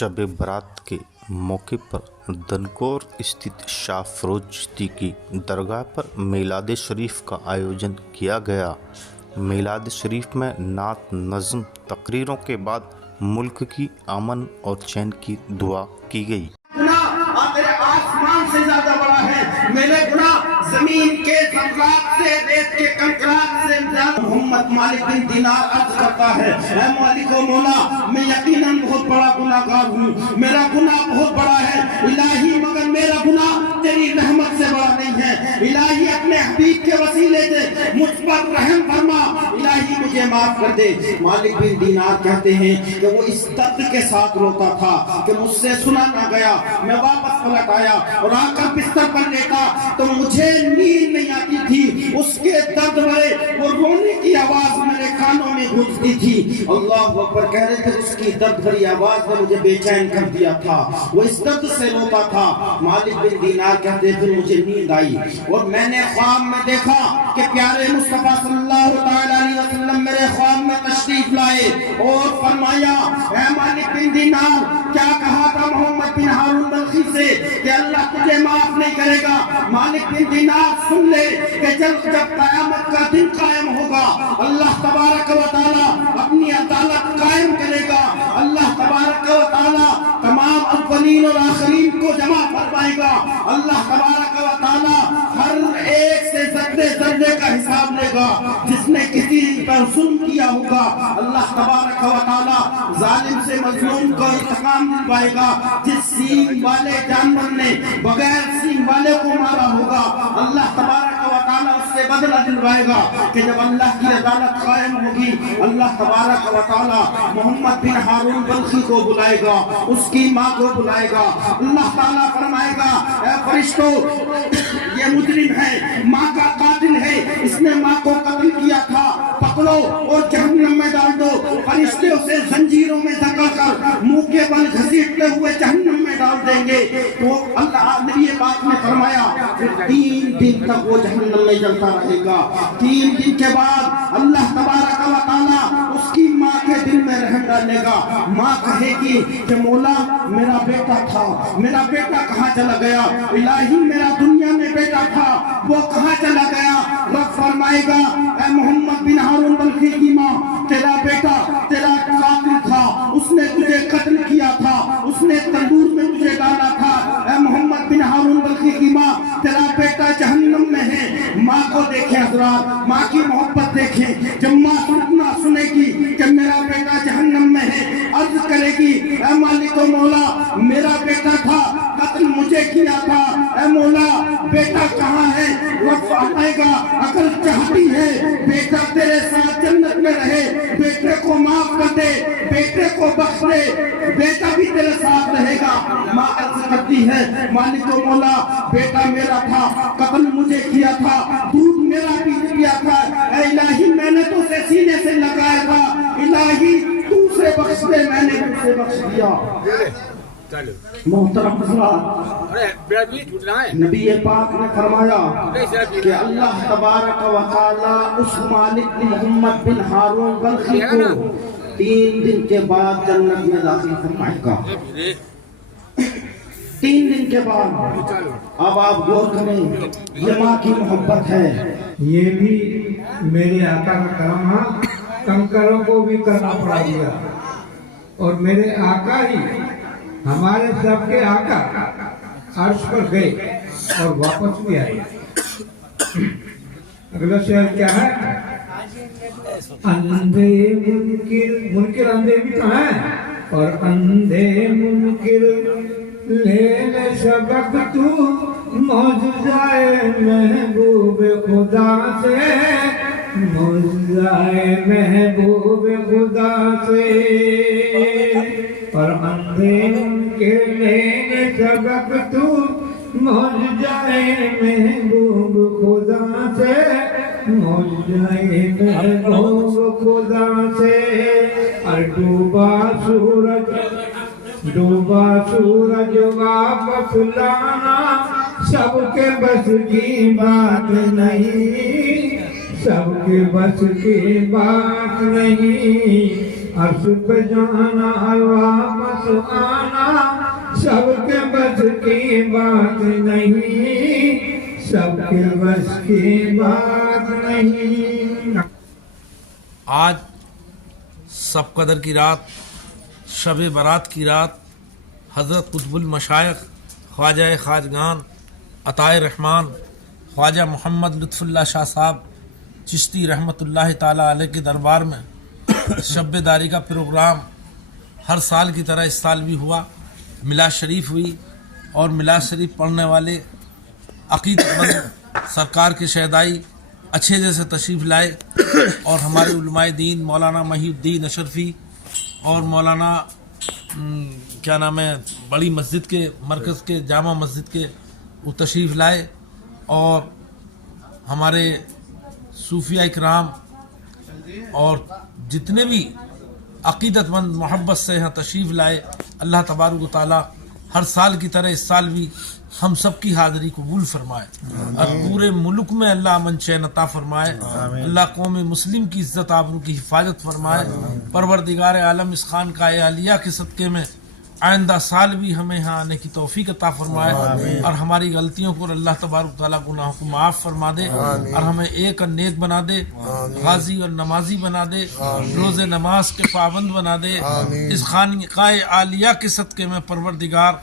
शब बारात के मौके पर दनकौर स्थित शाह फरोज चिश्ती की दरगाह पर मीलाद शरीफ का आयोजन किया गया। मीलाद शरीफ में नात नज़्म तकरीरों के बाद मुल्क की अमन और चैन की दुआ की गई। गुनाह तेरे आसमान से ज्यादा बड़ा है, मेरे गुनाह जमीन के ज़र्रात से, रेत के कंकरात से ज्यादा। मोहम्मद मालिक बिन दीनार अर्ज करता है, ऐ मालिक ओ मौला, मैं यकीनन बहुत बड़ा गुनाहगार हूँ, मेरा गुनाह बहुत बड़ा है इलाही, मगर मेरा गुनाह तेरी रहमत से बड़ा नहीं है। इलाही अपने हबीब के वसीले से मुझ पर रहम फरमा, इलाही मुझे माफ कर दे। मालिक बिन दीनार कहते हैं कि वो इस दर्द के साथ रोता था कि मुझसे सुना ना गया। मैं वापस पलट आया और आकर बिस्तर पर लेटा तो मुझे नींद नहीं आती थी। उसके दर्द भरे वो रोने की आवाज मेरे कानों में गूंजती थी। अल्लाह अकबर कह रहे थे, उसकी दर्द भरी आवाज ने मुझे बेचैन कर दिया था, वो इस दर्द से रोता था। मालिक बिन दीनार कहते फिर मुझे नींद आई और मैंने ख्वाब में देखा कि प्यारे मुस्तफा सल्लल्लाहु अलैहि वसल्लम मेरे ख्वाब में तशरीफ लाए और फरमाया, ऐ मालिक बिन दीनार, क्या कहा था मोहम्मद बिन हारून बल्खी से कि अल्लाह तुझे माफ नहीं करेगा। मालिक बिन दीनार सुन ले कि जब क़यामत का दिन कायम होगा, अल्लाह तबारक व तआला अपनी अदालत कायम करेगा। अल्लाह तबारक व तआला तमाम अव्वलीन और आखिरीन को जमा फरमाएगा। अल्लाह तबारक व तआला हर एक से ज़र्रे ज़र्रे का हिसाब लेगा। जिसने किसी पर जुल्म किया होगा, अल्लाह तबारक व तआला जालिम से मजलूम को इंतकाम दिलवाएगा। जिस सींग वाले जानवर ने बगैर सींग वाले को मारा होगा, अल्लाह तबारक व तआला उससे बदला दिलवाएगा। कि जब अल्लाह की अदालत कायम होगी, अल्लाह तबारक व तआला मोहम्मद बिन हारून बल्खी को बुलाएगा, उसकी माँ को बुलाएगा। अल्लाह ताला फरमाएगा, ऐ फरिश्तों, ये मुजरिम है, माँ का कातिल है, इसने माँ को कत्ल किया था, पकड़ो और जहन्नम में डाल दो। फरिश्ते उसे जंजीरों में जकड़ कर मुंह के बल घसीटते हुए जहन्नम में डाल देंगे। तो अल्लाह नबी पाक ने फरमाया, फिर 3 दिन तक वो जहन्नम में जलता रहेगा। 3 दिन के बाद अल्लाह तबारक व तआला उसकी माँ के दिल में रहम डालेगा। माँ कहेगी कि मौला, मेरा बेटा था, मेरा बेटा कहाँ चला गया? इलाही, मेरा दुनिया में बेटा था, वो कहाँ चला गया? रब फरमाएगा, ऐ मोहम्मद बिन हारून बल्खी की माँ, तेरा बेटा तेरा कातिल था, उसने तुझे कत्ल किया था, उसने तंदूर में तुझे डाला था। ऐ मोहम्मद बिन हारून बल्खी की माँ, तेरा बेटा जहन्नम में है। माँ को देखें हज़रात, माँ की मोहब्बत देखें। जब माँ सुनना सुनेगी कि मेरा बेटा जहन्नम में है, अर्ज करेगी, ऐ मालिक ओ मौला, मेरा बेटा था, कत्ल मुझे किया था, ऐ मौला बेटा कहाँ है? रब फरमाएगा, अगर चाहती है बेटा तेरे साथ जन्नत में रहे, बेटे को माफ कर दे, बेटे को बख्श दे, बेटा भी तेरे साथ रहेगा। माँ अर्ज करती है, मालिक ओ मौला, बेटा मेरा था, कत्ल मुझे किया था, दूध मेरा पी लिया था, ऐ इलाही मैंने तो उसे सीने से लगाया था, इलाही तू से बख्श दे, मैंने तुझसे बख्श दिया। मोहतरम नबी पाक ने फरमाया कि अल्लाह तबारक व तआला उस मालिक मोहम्मद बिन हारून बल्खी को 3 दिन के बाद जन्नत में दाखिल फरमाएगा। 3 दिन के बाद। अब आप गौर करें, ये माँ की मोहब्बत है। ये भी मेरे आका का काम है, कंकरों को भी करना पड़ा दिया, और मेरे आका ही हमारे सबके आका अर्श पर गए और वापस भी आए। अगला शेर क्या है? अंधे मुनकिर, मुनकिर अंधे भी तो हैं, और अंधे मुनकिर ले ले सबक तू मौजूदाए महबूब खुदा से, मौजूदाए महबूब खुदा से। और अंधे के लेने सबक तू मौजूदाए महबूब खुदा से, मौजूदाए महबूब खुदा से। और डूबा सूरज वापस लाना सबके बस की बात नहीं, सबके बस की बात नहीं। अर्श पे जो आना और वापस आना सबके बस की बात नहीं, सबके बस की बात नहीं। आज सब कदर की रात, शब बारात की रात, हज़रत कुतुबुल मशाइख ख्वाजा खाजगान अताए रहमान ख्वाजा मोहम्मद लुत्फ़ुल्लाह शाह साहब चिश्ती रहमतुल्लाह ताला अलैह के दरबार में शब-ए-दारी का प्रोग्राम हर साल की तरह इस साल भी हुआ। मिलाद शरीफ हुई और मिलाद शरीफ पढ़ने वाले अक़ीदतमंद सरकार के शहदाई अच्छे जैसे तशरीफ़ लाए और हमारे उलमाए दीन मौलाना महीउद्दीन अशरफी और मौलाना क्या नाम है बड़ी मस्जिद के मरकज़ के जामा मस्जिद के वो तशरीफ़ लाए और हमारे सूफिया इकराम और जितने भी अक़ीदतमंद मोहब्बत से यहाँ तशरीफ़ लाए, अल्लाह तबारक व तआला हर साल की तरह इस साल भी हम सब की हाज़िरी कबूल फरमाए और पूरे मुल्क में अल्लाह अमन चैन अता फरमाए। अल्लाह कौम मुस्लिम की इज़्ज़त आबरू की हिफाजत फरमाए। परवरदिगार आलम इस खानकाह आलिया के सदक़े में आइंदा साल भी हमें यहाँ आने की तौफीक अता फरमाए और हमारी गलतियों को अल्लाह तबारक तआला गुनाहों को माफ़ फरमा दे और हमें एक नेक बना दे, गाजी और नमाजी बना दे, रोज़े नमाज के पाबंद बना दे। इस खानकाह आलिया के सदक़े में परवरदिगार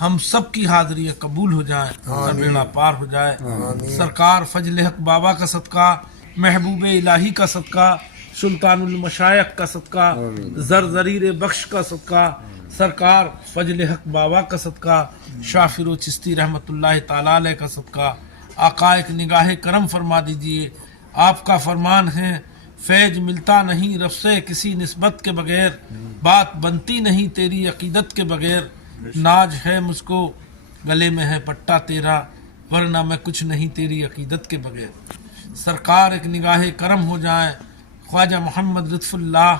हम सब की हाज़िरियाँ कबूल हो जाएँ और बेड़ा पार हो जाए। सरकार फजल हक बाबा का सदका, महबूब इलाही का सदका, सुल्तानुल मशाइख का सदका, ज़रज़रीर बख्श का सदका, सरकार फजल हक बाबा का सदका, शाफिर चिश्ती रहमतुल्लाह ताला अलैह का सदका। आका एक निगाह करम फरमा दीजिए। आपका फरमान है फैज मिलता नहीं रब से किसी निस्बत के बगैर, बात बनती नहीं तेरी अकीदत के बगैर। नाज है मुझको गले में है पट्टा तेरा, वरना मैं कुछ नहीं तेरी अकीदत के बगैर। सरकार एक निगाह करम हो जाए ख्वाजा मोहम्मद लुत्फ़ुल्लाह,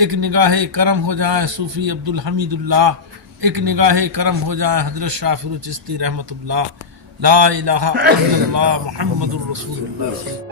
एक निगाह करम हो जाए सूफ़ी अब्दुल हमीदुल्लाह, एक निगाह करम हो जाए हज़रत शाफिर चिश्ती रहमतुल्लाह। ला इलाहा इल्लल्लाह मुहम्मदुर रसूलुल्लाह।